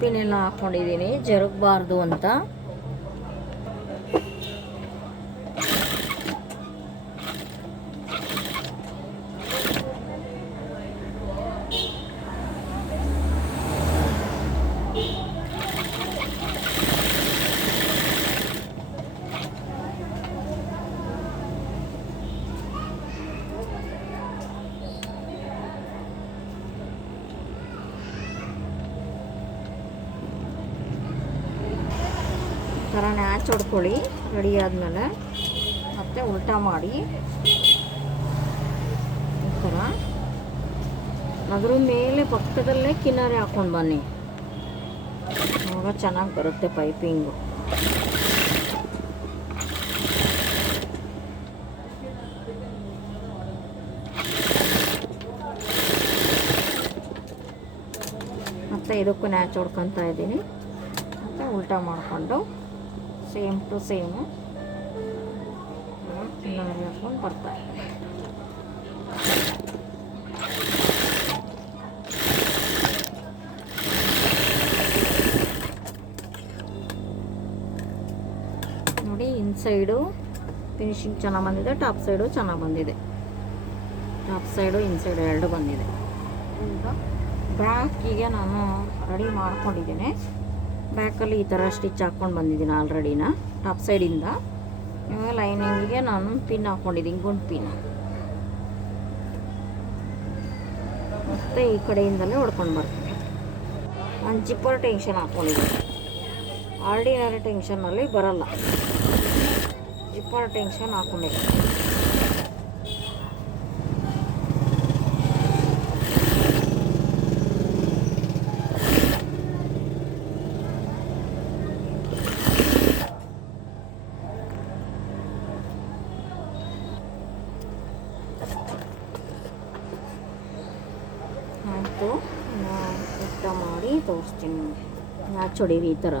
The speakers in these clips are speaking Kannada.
ಪಿನ್ ಎಲ್ಲ ಹಾಕ್ಕೊಂಡಿದ್ದೀನಿ ಜರುಗಬಾರ್ದು ಅಂತ. ಈ ಥರ ನ್ಯಾಚ್ ಹೊಡ್ಕೊಳ್ಳಿ. ರೆಡಿ ಆದಮೇಲೆ ಮತ್ತೆ ಉಲ್ಟಾ ಮಾಡಿ ಈ ಥರ ಅದ್ರ ಮೇಲೆ ಪಕ್ಕದಲ್ಲೇ ಕಿನಾರೆ ಹಾಕ್ಕೊಂಡು ಬನ್ನಿ. ಆವಾಗ ಚೆನ್ನಾಗಿ ಬರುತ್ತೆ ಪೈಪಿಂಗು. ಮತ್ತು ಇದಕ್ಕೂ ನ್ಯಾಚ್ ಹೊಡ್ಕೊತಾ ಇದ್ದೀನಿ. ಮತ್ತು ಉಲ್ಟಾ ಮಾಡಿಕೊಂಡು ಸೇಮ್ ಟು ಸೇಮು ಕಿನಾರೆ ಹಾಕ್ಕೊಂಡು ಬರ್ತಾಯಿದ್ದೀನಿ. ನೋಡಿ ಇನ್ಸೈಡು ಫಿನಿಶಿಂಗ್ ಚೆನ್ನಾಗಿ ಬಂದಿದೆ, ಟಾಪ್ ಸೈಡು ಚೆನ್ನಾಗಿ ಬಂದಿದೆ. ಟಾಪ್ ಸೈಡು ಇನ್ಸೈಡು ಎರಡು ಬಂದಿದೆ. ಈಗ ಬ್ಯಾಕಿಗೆ ನಾನು ರೆಡಿ ಮಾಡ್ಕೊಂಡಿದ್ದೀನಿ. ಬ್ಯಾಕಲ್ಲಿ ಈ ಥರ ಸ್ಟಿಚ್ ಹಾಕ್ಕೊಂಡು ಬಂದಿದ್ದೀನಿ ಆಲ್ರೆಡಿನ ಟಾಪ್ ಸೈಡಿಂದ. ಇವಾಗ ಲೈನಿಂಗಿಗೆ ನಾನು ಪಿನ್ ಹಾಕ್ಕೊಂಡಿದ್ದೀನಿ, ಗುಂಡು ಪಿನ್. ಮತ್ತು ಈ ಕಡೆಯಿಂದಲೇ ಹೊಡ್ಕೊಂಡು ಬರ್ತೀನಿ. ನಾನು ಜಿಪ್ಪರ್ ಟೆನ್ಷನ್ ಹಾಕ್ಕೊಂಡಿದ್ದೀನಿ. ಆರ್ಡಿನರಿ ಟೆನ್ಷನ್ನಲ್ಲಿ ಬರಲ್ಲ, ಜಿಪ್ಪರ್ ಟೆನ್ಷನ್ ಹಾಕ್ಕೊಬೇಕು. ಆಯಿತು, ಊಟ ಮಾಡಿ ತೋರಿಸ್ತೀನಿ. ನ್ಯಾಚ್ ಹೊಡೀರಿ ಈ ಥರ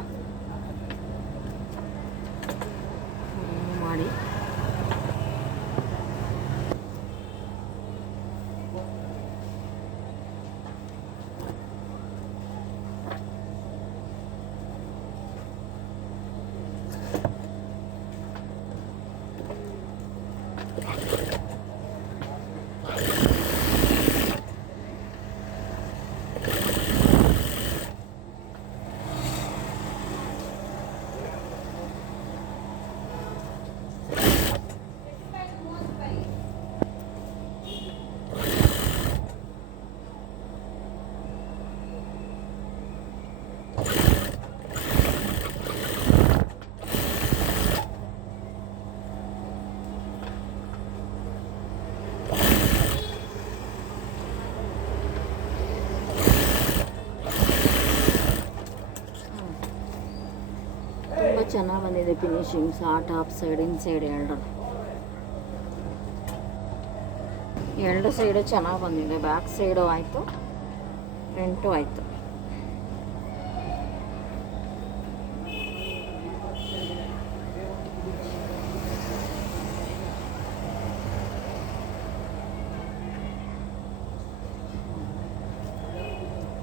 ಮಾಡಿ. ತುಂಬ ಚೆನ್ನಾಗಿ ಬಂದಿದೆ ಫಿನಿಶಿಂಗ್ಸ್. ಆ ಟಾಪ್ ಸೈಡ್ ಇನ್ಸೈಡ್ ಎರಡು ಸೈಡು ಚೆನ್ನಾಗಿ ಬಂದಿದೆ. ಬ್ಯಾಕ್ ಸೈಡು ಆಯಿತು, ಫ್ರಂಟು ಆಯಿತು.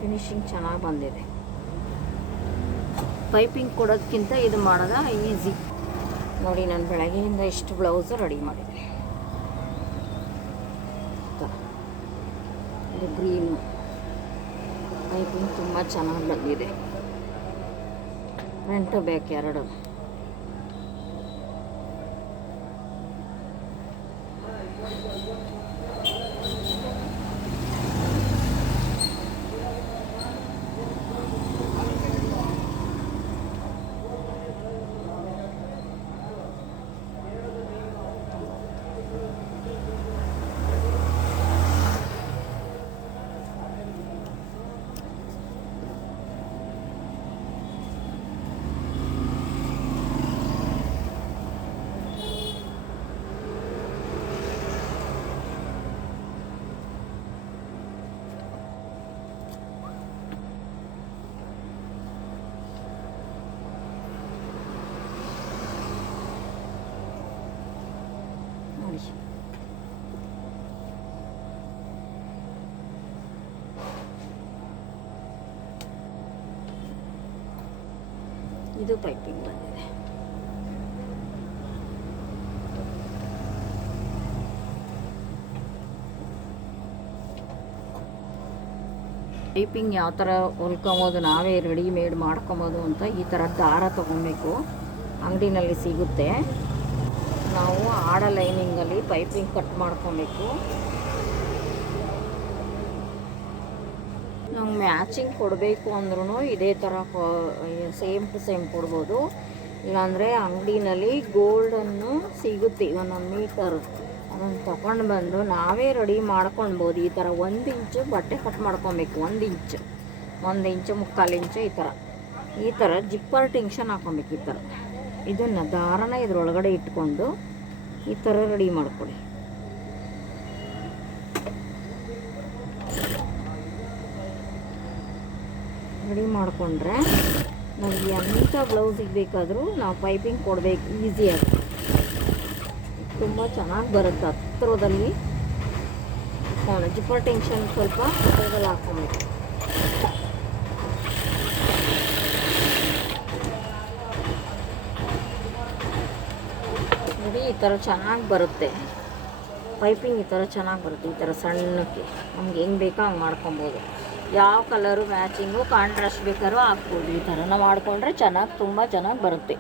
ಫಿನಿಶಿಂಗ್ ಚೆನ್ನಾಗಿ ಬಂದಿದೆ. ಪೈಪಿಂಗ್ ಕೊಡೋದಕ್ಕಿಂತ ಇದು ಮಾಡೋದ ಈಸಿ. ನೋಡಿ, ನಾನು ಬೆಳಗ್ಗೆಯಿಂದ ಇಷ್ಟು ಬ್ಲೌಸು ರೆಡಿ ಮಾಡಿದೆ. ಇದು ಗ್ರೀನು ಪೈಪಿಂಗ್ ತುಂಬ ಚೆನ್ನಾಗಿ ಬಂದಿದೆ. ಫ್ರಂಟು ಬ್ಯಾಕ್ ಎರಡು. ಇದು ಪೈಪಿಂಗ್ ಬಂದಿದೆ. ಪೈಪಿಂಗ್ ಯಾವ ಥರ ಹೊಲ್ಕೊಬೋದು, ನಾವೇ ರೆಡಿಮೇಡ್ ಮಾಡ್ಕೊಬೋದು ಅಂತ ಈ ಥರ ದಾರ ತೊಗೊಬೇಕು, ಅಂಗಡಿನಲ್ಲಿ ಸಿಗುತ್ತೆ. ನಾವು ಆಡ ಲೈನಿಂಗಲ್ಲಿ ಪೈಪಿಂಗ್ ಕಟ್ ಮಾಡ್ಕೊಬೇಕು. ನಾವು ಮ್ಯಾಚಿಂಗ್ ಕೊಡಬೇಕು ಅಂದ್ರೂ ಇದೇ ಥರ ಸೇಮ್ ಟು ಸೇಮ್ ಕೊಡ್ಬೋದು. ಇಲ್ಲಾಂದರೆ ಅಂಗಡಿನಲ್ಲಿ ಗೋಲ್ಡನ್ನು ಸಿಗುತ್ತೆ 1 ಮೀಟರ್, ಅದನ್ನು ತೊಗೊಂಡು ಬಂದು ನಾವೇ ರೆಡಿ ಮಾಡ್ಕೊಳ್ಬೋದು. ಈ ಥರ 1 ಇಂಚು ಬಟ್ಟೆ ಕಟ್ ಮಾಡ್ಕೊಬೇಕು, 1 ಇಂಚು 1.25 ಇಂಚು ಈ ಥರ ಜಿಪ್ಪರ್ ಟೆನ್ಷನ್ ಹಾಕೊಬೇಕು. ಈ ಥರ ಇದನ್ನು ದಾರನ ಇದ್ರೊಳಗಡೆ ಇಟ್ಕೊಂಡು ಈ ಥರ ರೆಡಿ ಮಾಡ್ಕೊಳ್ಳಿ. ರೆಡಿ ಮಾಡಿಕೊಂಡ್ರೆ ನಮಗೆ ಎಂಥ ಬ್ಲೌಸಿಗೆ ಬೇಕಾದರೂ ನಾವು ಪೈಪಿಂಗ್ ಕೊಡಬೇಕು ಈಸಿಯಾಗಿ. ತುಂಬ ಚೆನ್ನಾಗಿ ಬರುತ್ತೆ. ಹತ್ತಿರದಲ್ಲಿ ಜಿಪ್ಪರ್ ಟೆನ್ಷನ್ ಸ್ವಲ್ಪ ಹತ್ತಿರದಲ್ಲಿ ಹಾಕ್ಕೊಬೇಕು. ನೋಡಿ ಈ ಥರ ಚೆನ್ನಾಗಿ ಬರುತ್ತೆ ಪೈಪಿಂಗ್. ಈ ಥರ ಚೆನ್ನಾಗಿ ಬರುತ್ತೆ. ಈ ಥರ ಸಣ್ಣಕ್ಕೆ ನಮ್ಗೆ ಹೆಂಗೆ ಬೇಕೋ ಹಂಗೆ ಮಾಡ್ಕೊಬೋದು. ಯಾವ ಕಲರು ಮ್ಯಾಚಿಂಗು ಕಾಂಟ್ರಾಸ್ಟ್ ಬೇಕಾದ್ರೂ ಹಾಕ್ಬೋದು. ಈ ಥರ ನಾವು ಮಾಡಿಕೊಂಡ್ರೆ ತುಂಬ ಚೆನ್ನಾಗಿ ಬರುತ್ತೆ.